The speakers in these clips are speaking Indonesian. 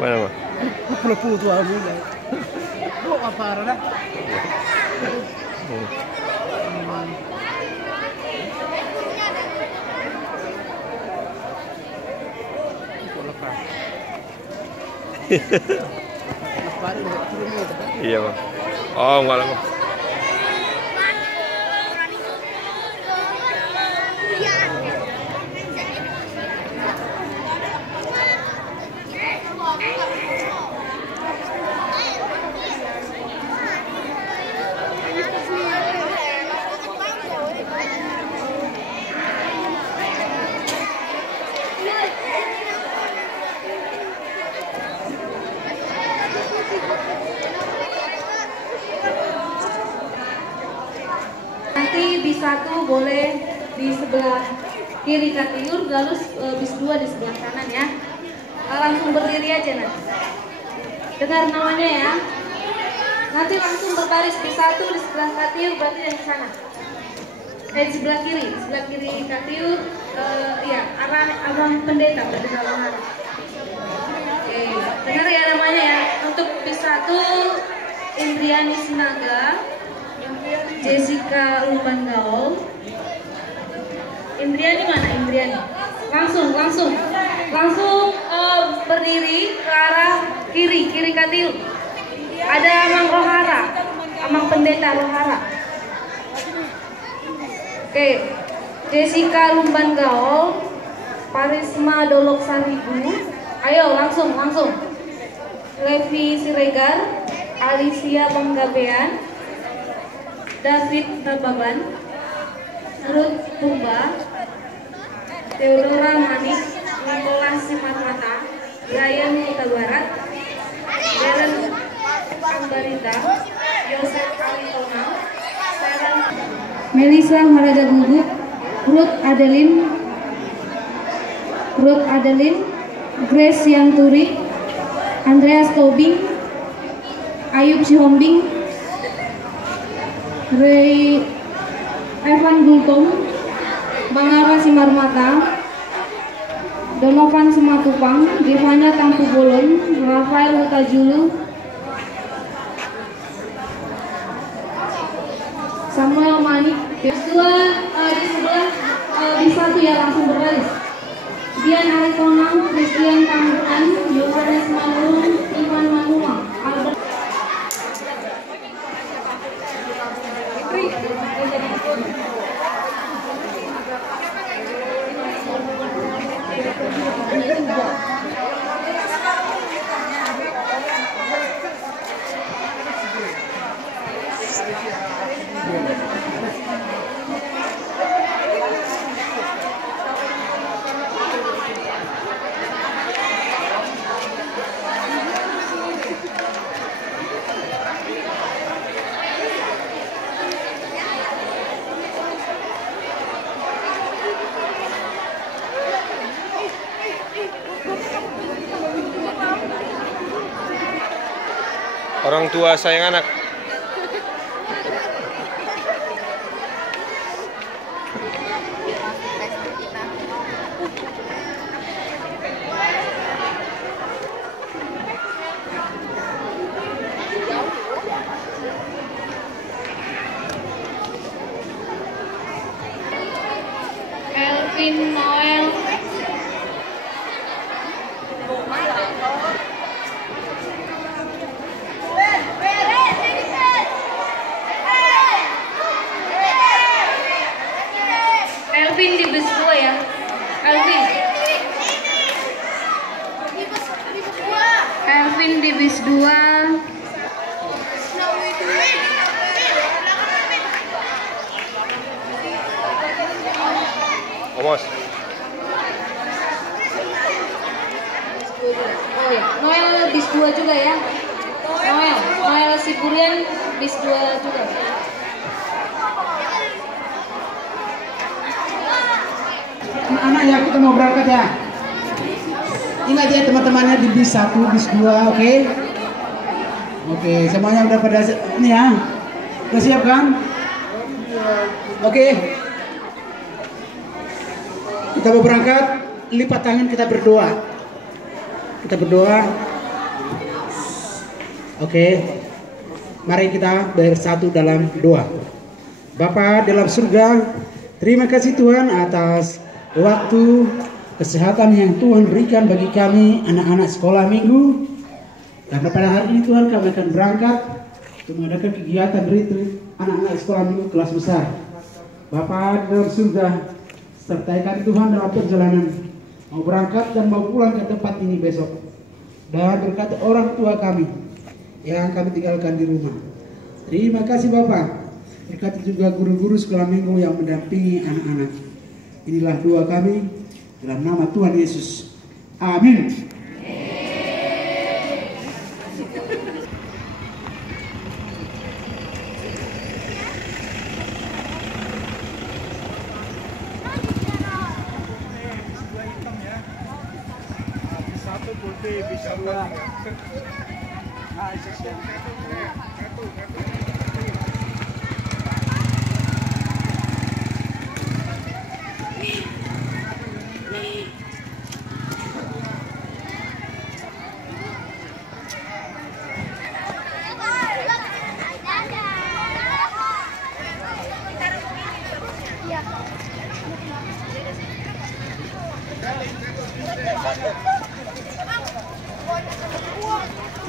Mana mah? Puluh tua aja. Bu apa ada? Iya bang. Oh enggak lama. Nanti bis 1 boleh di sebelah kiri Katiur, lalu bis 2 di sebelah kanan ya. Langsung berdiri aja nanti. Dengar namanya ya. Nanti langsung berbaris bis 1 di sebelah Katiur, berarti yang sana. Di sebelah kiri Katiur, ya arah pendeta berarti dalam hari. Oke, dengar ya namanya ya. Untuk bis 1 Indriani Sinaga, Jessica Lumbanggao. Indriani mana? Indriani. Langsung berdiri ke arah kiri Katiur. Ada Amang Rohara, Amang Pendeta Rohara. Oke, Jessica Lumbanggao, Parisma Dolok Saribu. Ayo langsung. Levi Siregar, Alicia Penggabean, David Tababan, Ruth Pumba, Theodora Manik, Nicholas Simatmata, Brian Kota Barat, Darren Ambarita, Yosef Alitona, Sharon Melissa Haraga Guguk, Ruth Adeline, Grace Yanturi, Andreas Tobing, Ayub Sihombing, Ray Evan Gultom, Bangara Simarmata, Donovan Simatupang, Devanya Tampu Bolon, Rafael Hutajulu, Samuel Manik. Kedua di sebelah bis 1 ya langsung berbaris. Dian Aritonang, Christian Tangguhan, Yohanes Mangun, Iman Manumang, Albert Orang tua sayang anak. Elvin Noel, 2. Omos. Oh ya, Noel bis 2 juga ya. Noel Siburian bis 2 juga. Anak-anak ya, kita mau berangkat ya. Ingat ya teman-temannya di bis 1, bis 2, oke? Oke, semuanya udah pada ini ya. Udah siap kan? Oke. Kita mau berangkat, lipat tangan kita berdoa. Kita berdoa. Oke. Mari kita bersatu dalam doa. Bapa dalam surga, terima kasih Tuhan atas waktu kesehatan yang Tuhan berikan bagi kami anak-anak sekolah minggu. Karena pada hari ini Tuhan kami akan berangkat untuk mengadakan kegiatan retreat anak-anak sekolah minggu kelas besar. Bapa dalam surga, sertai kami Tuhan dalam perjalanan mau berangkat dan mau pulang ke tempat ini besok. Dan berkati orang tua kami yang kami tinggalkan di rumah. Terima kasih Bapak. Berkati juga guru-guru sekolah minggu yang mendampingi anak-anak. Inilah doa kami dalam nama Tuhan Yesus. Amin.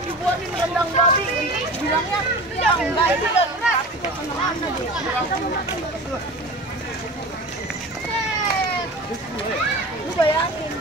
Dibuatin rendang babi, bilangnya ya enggak itu udah berat. Lu bayangin.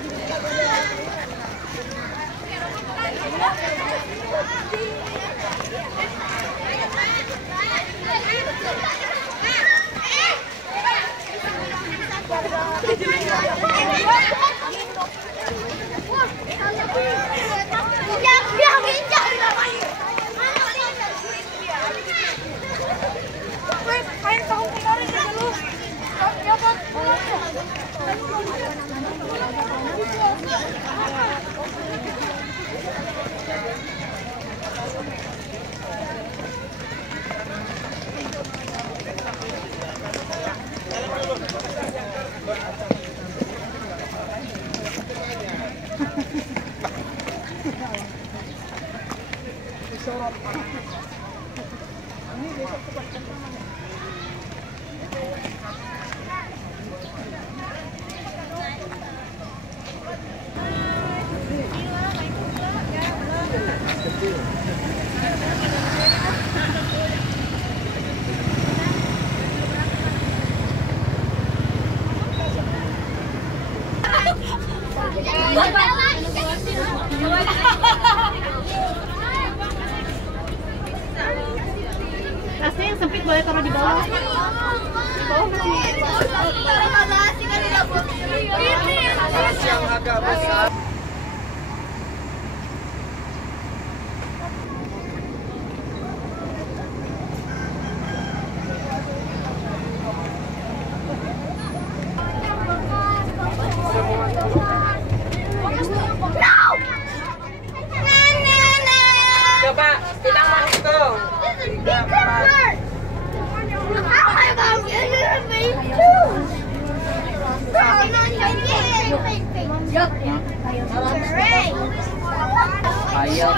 Rasanya yang sempit boleh taruh di bawah. Di bawah masih Yang agak besar. Coba kita mau hitung. 3, 4. Ayo.